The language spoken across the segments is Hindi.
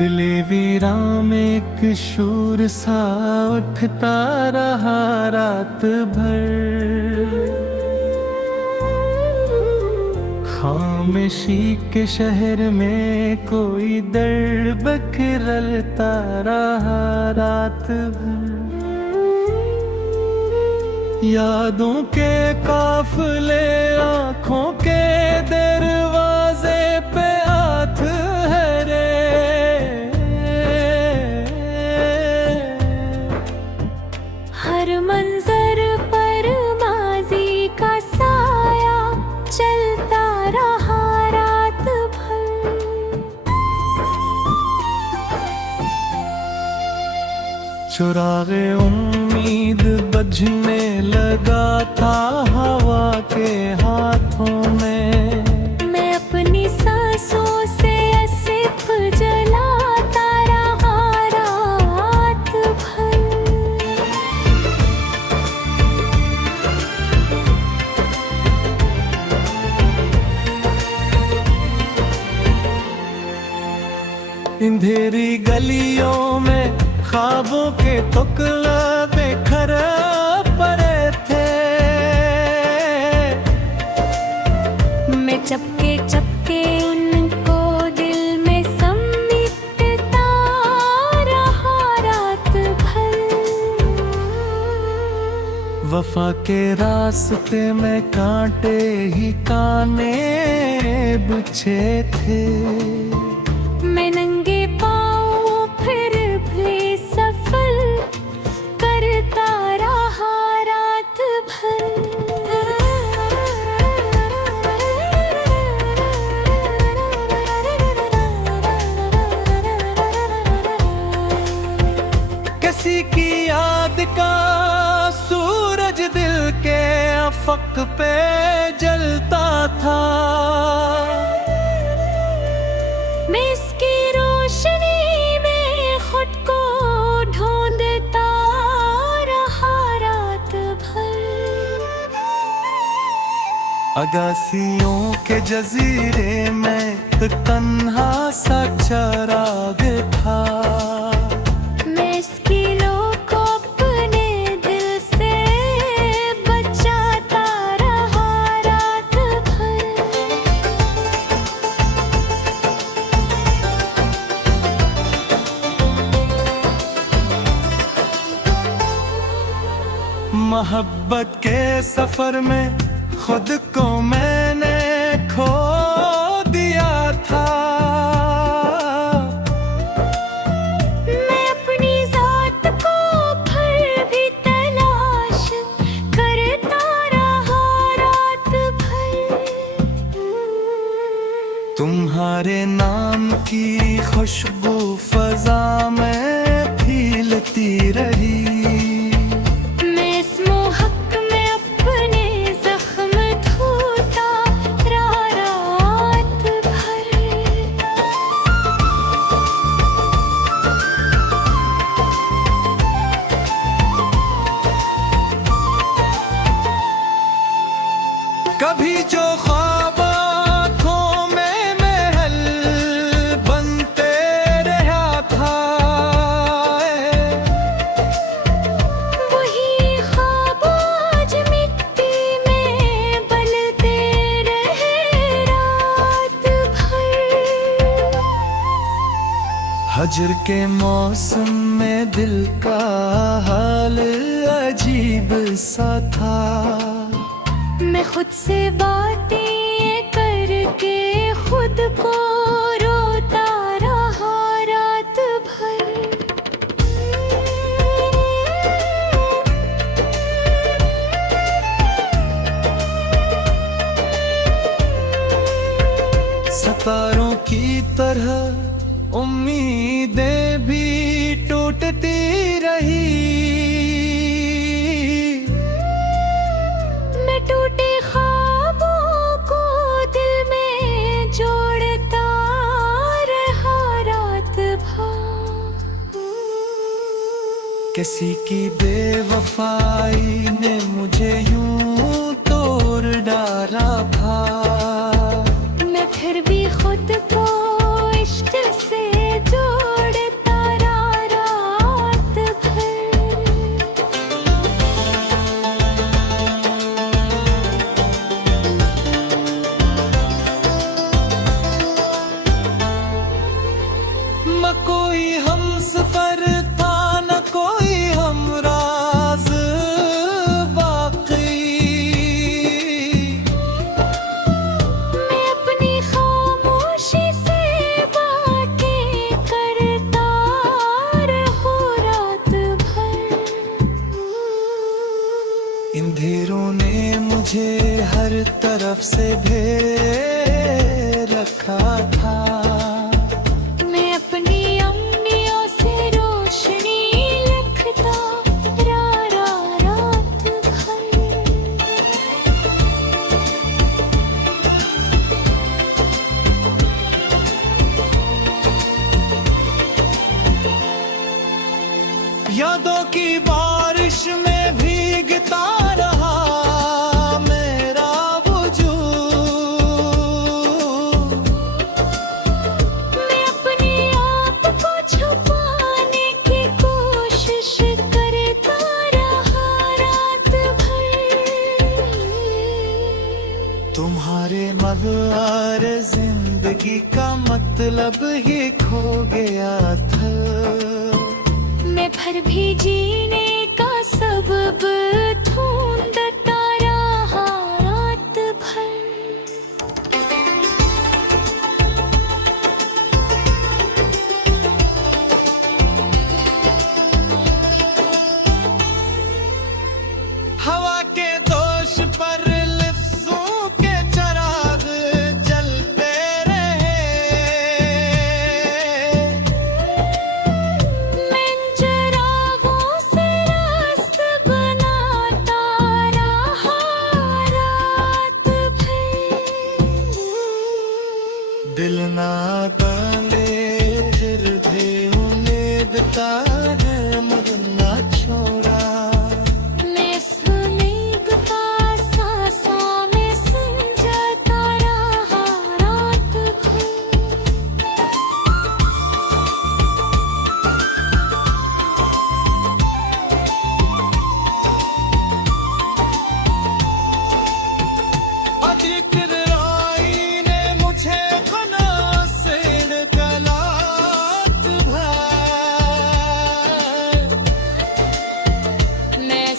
दिले वीरां में एक शूर सा उठता रहा रात भर। खामोशी के शहर में कोई दर्द बखरता रहा रात भर। यादों के काफिले आँखों के दरवाजे पे हाथ है रे। हर मंजर पर माजी का साया चलता रहा रात भर। चुरागे उम्मीद बजने लगा था हवा के हाथों में। मैं अपनी सांसों से सिर्फ जलाता रहा रात भर। अंधेरी गलियों में ख्वाबों के टुकड़े बिखर पड़े थे। मैं चपके चपके उनको दिल में समेटता रहा रात भर। वफा के रास्ते में कांटे ही काने बिछे थे। मैं नंगे पाँव फिर भी सफर करता रहा रात भर। किसी की याद का सूरज दिल के अफक पे जलता था। मैं इसकी रोशनी में खुद को ढूंढता रहा रात भर। अगासियों के जजीरे में तन्हा सा चराग था। मैं इसकी लो को अपने दिल से बचाता रहा रात भर। मोहब्बत के सफर में खुद को मैंने खो दिया था। मैं अपनी जात को फिर भी तलाश करता रहा रात भर। तुम्हारे नाम की खुशबू फजा में फैलती रही। कभी जो ख्वाब आँखों में महल बनते रहा था। वही ख्वाब आज मिट्टी में बनते रहे रात भर। हजर के मौसम में दिल का हाल अजीब सा था। मैं खुद से बातें करके खुद को रोता रहा रात भर। सितारों की तरह उम्मीदें भी टूटती रही। टूटे ख्वाबों को दिल में जोड़ता रहा रात भर। किसी की बेवफाई ने मुझे यूं तोड़ डाला था। मैं फिर भी खुद को इश्क से जोड़ अंधेरों ने मुझे हर तरफ से घेर रखा था। मैं अपनी उंगलियों से रोशनी लिखता रात भर। यादों की बारिश में भीगता रहा मेरा वजूद। मैं अपने आप को छुपाने की कोशिश करता रहा रात भर। तुम्हारे मगर जिंदगी का मतलब ही खो गया था। मैं भर भी जीने का सबब ढूंढता रहा रात भर। हवा के दोष पर लफ्जों के चिराग जलते रहे। मैं चिरागों से रास्ता बनाता रहा रात भर। दिल ना काले फिर भी उम्मीद तारे मगर ना छोड़ा। मैं सुनीग का सांसों में समझता रहा रात भर। अतिक्राई ने मुझे गुना से गलात भर। मैं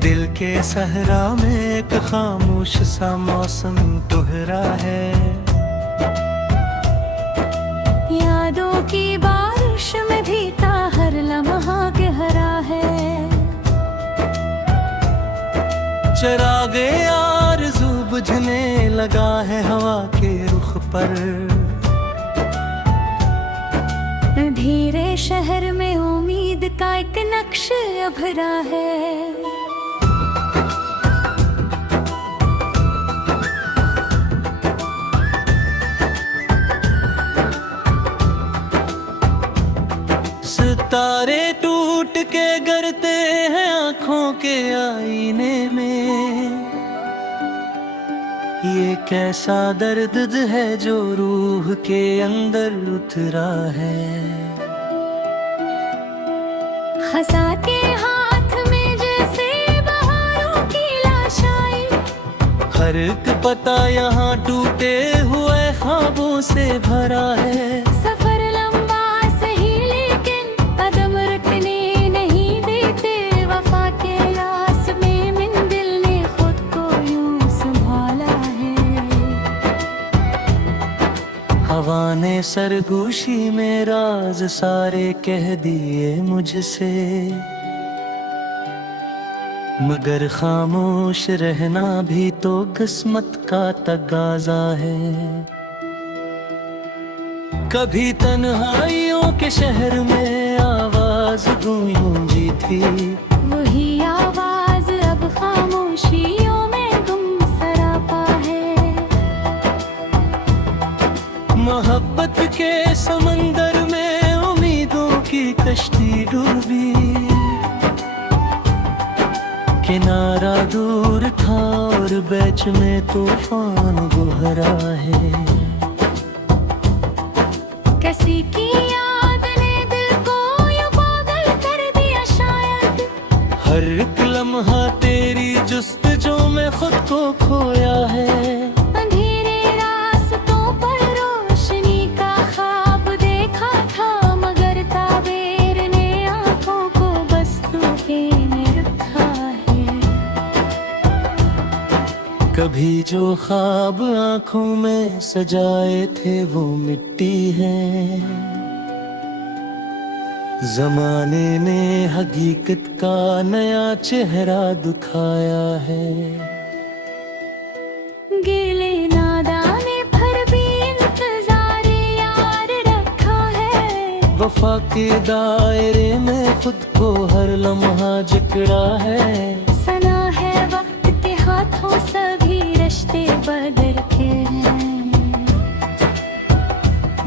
दिल के सहरा में एक खामोश सा मौसम दोहरा है। यादों की बारिश में भीता हर लम्हा गहरा है। चिरागे आरज़ू बुझने लगा है हवा के रुख पर। धीरे शहर में उम्मीद का एक नक्श उभरा है। सितारे टूट के गिरते हैं आँखों के आईने में। ये कैसा दर्द है जो रूह के अंदर उतरा है। खसा के हाथ में जैसे बहारों की लाश आई। हर एक पता यहाँ टूटे हुए ख्वाबों से भरा है। सफर लंबा सही लेकिन कदम रुकने नहीं देते। वफा के रास में मिन दिल ने खुद को यूं संभाला है। हवा ने सरगोशी में राज सारे कह दिए मुझसे। मगर खामोश रहना भी तो किस्मत का तगाजा है। कभी तन्हाइयों के शहर में आवाज गूंजी थी। वही आवाज अब खामोशियों में गुम सरापा है। मोहब्बत के समंदर में उम्मीदों की कश्ती डूबी। किनारा दूर था और बीच में तूफान गुहरा है। किसी की याद ने दिल को यूं पागल कर दिया शायद। हर एक लम्हा तेरी जुस्तजू में खुद को खोया है। अंधेरे रास्तों पर रोशनी का ख्वाब अभी जो ख्वाब आंखों में सजाए थे वो मिट्टी है। जमाने ने हकीकत का नया चेहरा दिखाया है। गिले नादाने पर भी इंतज़ारे यार रखा है। वफा के दायरे में खुद को हर लम्हा जकड़ा है। सना है वक्त के हाथों सभी रिश्ते बदल के हैं।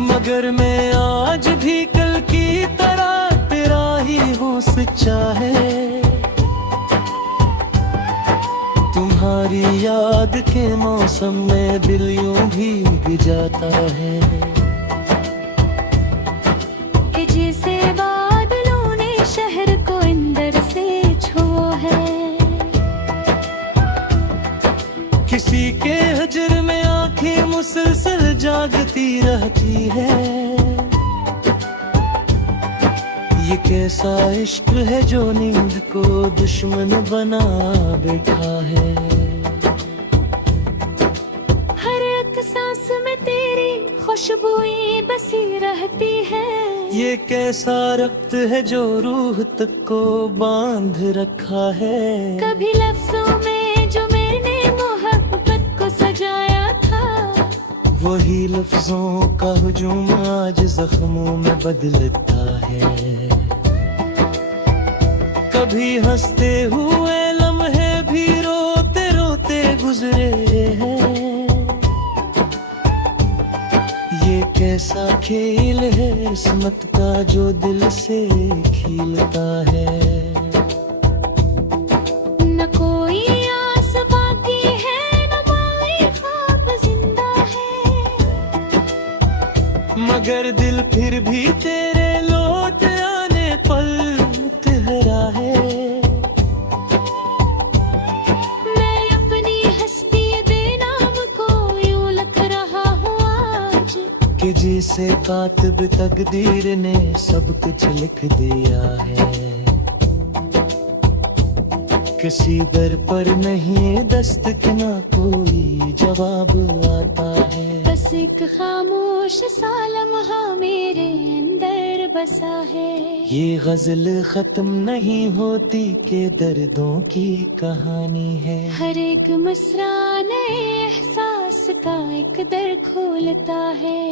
मगर मैं आज भी कल की तरह तेरा ही हूँ सच्चा है। तुम्हारी याद के मौसम में दिल यूं भीग जाता है कि जैसे बादलों ने शहर को अंदर से छुआ है। किसी के हजर में आंखें मुसलसल जागती रहती है। ये कैसा इश्क है जो नींद को दुश्मन बना बैठा है। हर एक सांस में तेरी खुशबुएं बसी रहती है। ये कैसा रब्त है जो रूह तक को बांध रखा है। कभी लफ्जों में जो मैंने मोहब्बत को सजाया था, वही लफ्जों का हुजूम आज जख्मों में बदलता है। कभी हंसते हुए लम्हे भी रोते रोते गुजरे हैं। ये कैसा खेल है किस्मत का जो दिल से खिलता है। न कोई आस बाकी है, न कोई ख्वाब जिंदा है। मगर दिल फिर भी तेरे लौट आने पर ठहरा है। मैं अपनी हस्ती बेनाम को यूं लिख रहा हूँ आज कि जिसे कातिब तकदीर ने सब कुछ लिख दिया है। किसी दर पर नहीं दस्तक ना कोई जवाब आता है। बस एक खामोश सा लम्हा मेरे अंदर बसा है। ये गजल खत्म नहीं होती के दर्दों की कहानी है। हर एक मिसरा नए एहसास का एक दर खोलता है।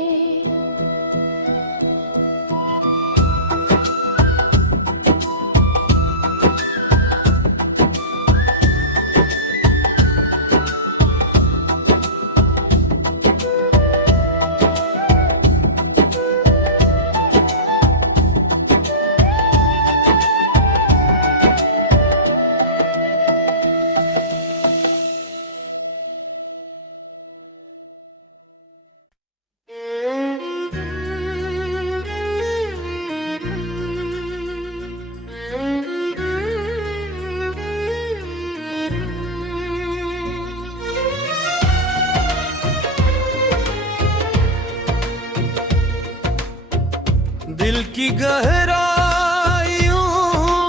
दिल की गहराइयों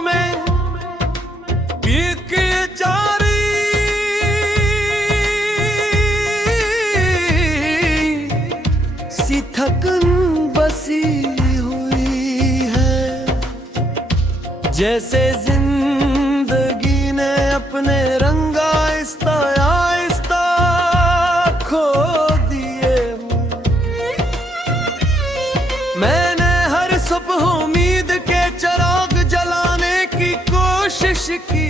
में एक जारी सी थकन बसी हुई है। जैसे जिंदगी ने अपने रंग आहिस्ता आहिस्ता खो दिए हूँ। मैंने हर सुबह उम्मीद के चिराग जलाने की कोशिश की,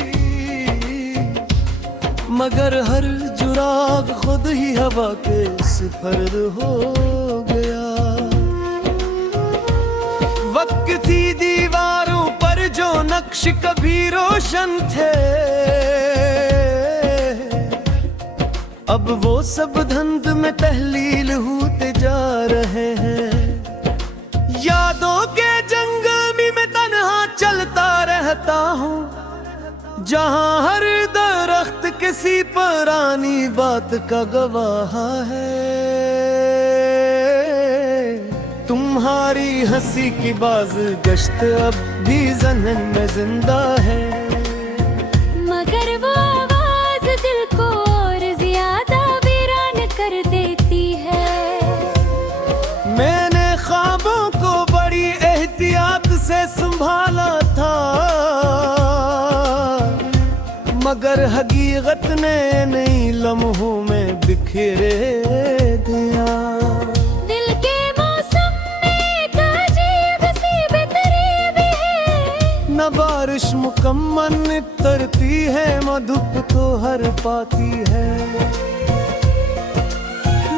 मगर हर जुराग खुद ही हवा के सिफर हो गया। वक्त थी दीवारों पर जो नक्श कभी रोशन थे, अब वो सब धुंध में तहलील होते जा रहे हैं। यादों के जंगल में तन्हा चलता रहता हूँ, जहाँ हर दरख्त किसी पुरानी बात का गवाह है। तुम्हारी हंसी की बाज़गश्त अब भी ज़हन में जिंदा है, मगर वो आवाज दिल को और ज्यादा संभाला था, मगर हकीकत ने नई लम्हों में बिखेरे दिया। दिल के मौसम में एक अजीब सी बेतरीब है, न बारिश मुकम्मल तरती है, मधुप तो हर पाती है।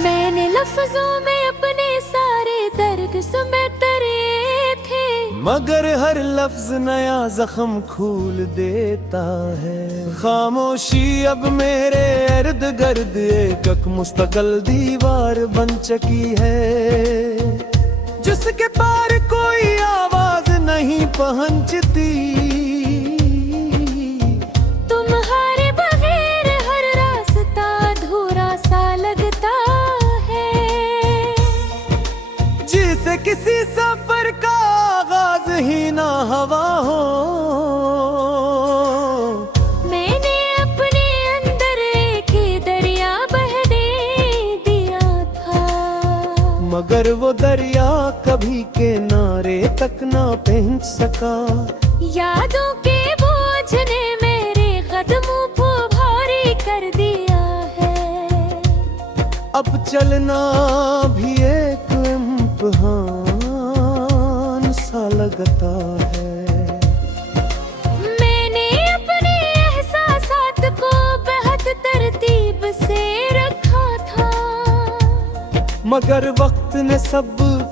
मैंने लफ्जों में अपने सारे दर्द समेट रहे थे, मगर हर लफ्ज नया जख्म खोल देता है। खामोशी अब मेरे इर्द गिर्द एक मुस्तकिल दीवार बन चुकी है, जिसके पार कोई आवाज नहीं पहुंचती। तुम्हारे बगैर हर रास्ता अधूरा सा लगता है, जिसे किसी सफर का आगाज ही ना हवा हो। मैंने अपने अंदर एक ही दरिया बहने दिया था, मगर वो दरिया कभी किनारे तक ना पहुंच सका। यादों के बोझ ने मेरे कदमों को भारी कर दिया है। अब चलना भी एक इम्तिहान सा लगता है। मैंने अपने एहसासात को बेहद तरतीब से रखा था, मगर वक्त ने सब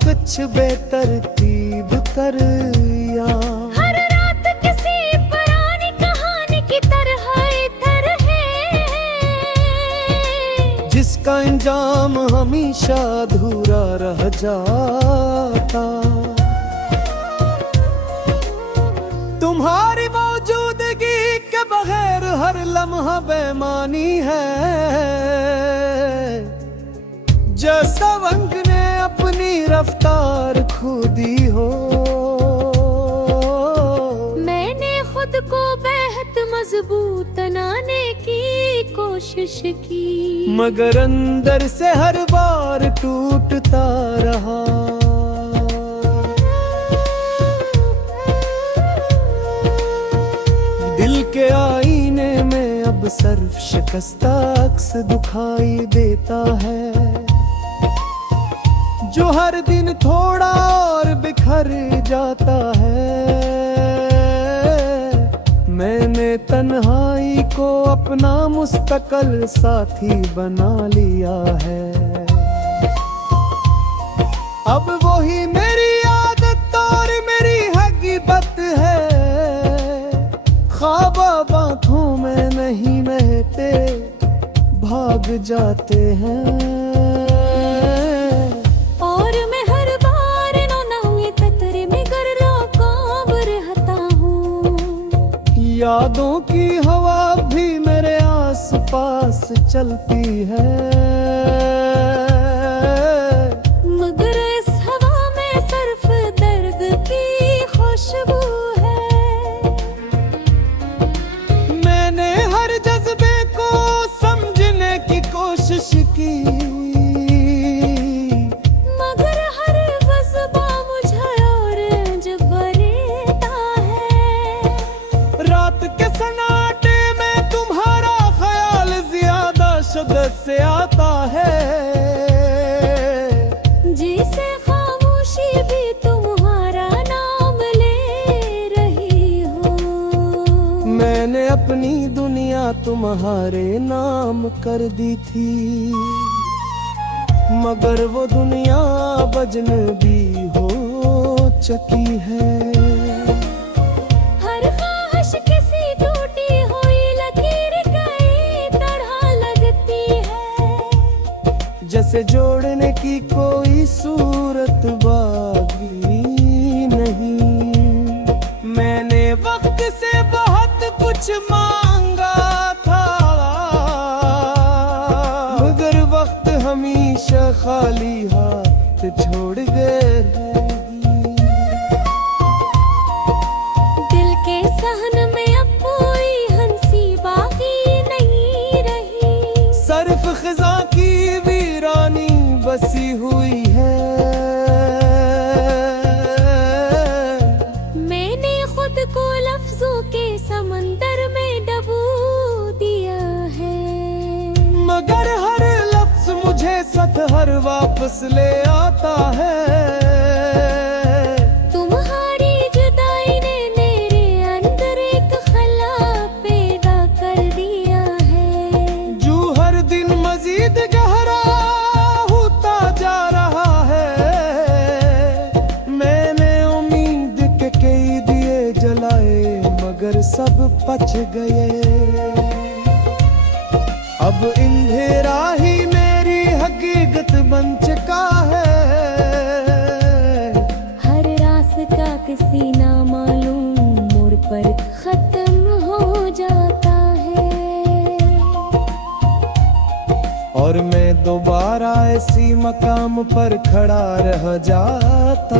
कुछ बेतरतीब कर दिया। हर रात किसी पुरानी कहानी की तरह इधर है, जिसका इंजाम हमेशा अधूरा रह जाता। तुम्हारी मौजूदगी के बगैर हर लम्हा बेमानी है, जैसा वंग ने अपनी रफ्तार खो दी हो। मैंने खुद को बेहद मजबूत बनाने की कोशिश की, मगर अंदर से हर बार टूटता रहा। दिल के आईने में अब सर्फ शिकस्ता अक्स दिखाई देता है, जो हर दिन थोड़ा और बिखर जाता है। मैंने तन्हाई को अपना मुस्तकिल साथी बना लिया है। अब वही मेरी आदत और मेरी हकीकत है। ख्वाब अब आँखों में नहीं महते, भाग जाते हैं। और मैं हर बार नौनाई खतरे में गर्रा कांप रहता हूँ। यादों की हवा भी मेरे आसपास चलती है, मगर इस हवा में सिर्फ दर्द की खुशबू है। मैंने हर जज्बे को समझने की कोशिश की, मगर हर जज्बा मुझे और जबरता है। रात के सन्नाटे में तुम्हारा ख्याल ज्यादा शिद्दत से आता है, जिसे खामोशी भी तुम्हारा नाम ले रही हो। मैंने अपनी दुनिया तुम्हारे नाम कर दी थी, मगर वो दुनिया अब अजनबी हो चुकी है। हर ख्वाहिश किसी टूटी हुई लकीर की तरह लगती है, जैसे जोड़ने की कोई सूरत बाकी नहीं। मैंने वक्त से बहुत कुछ मांगा था, मगर वक्त हमेशा खाली हाथ छोड़ गए। दिल के सहन में अब कोई हंसी बाकी नहीं रही। सर्फ खिजा की वीरानी बसी हुई है। मैंने पच गए। अब अंधेरा ही मेरी हकीकत बन चुका है। हर रास्ता किसी ना मालूम मोड़ पर खत्म हो जाता है। और मैं दोबारा इसी मकाम पर खड़ा रह जाता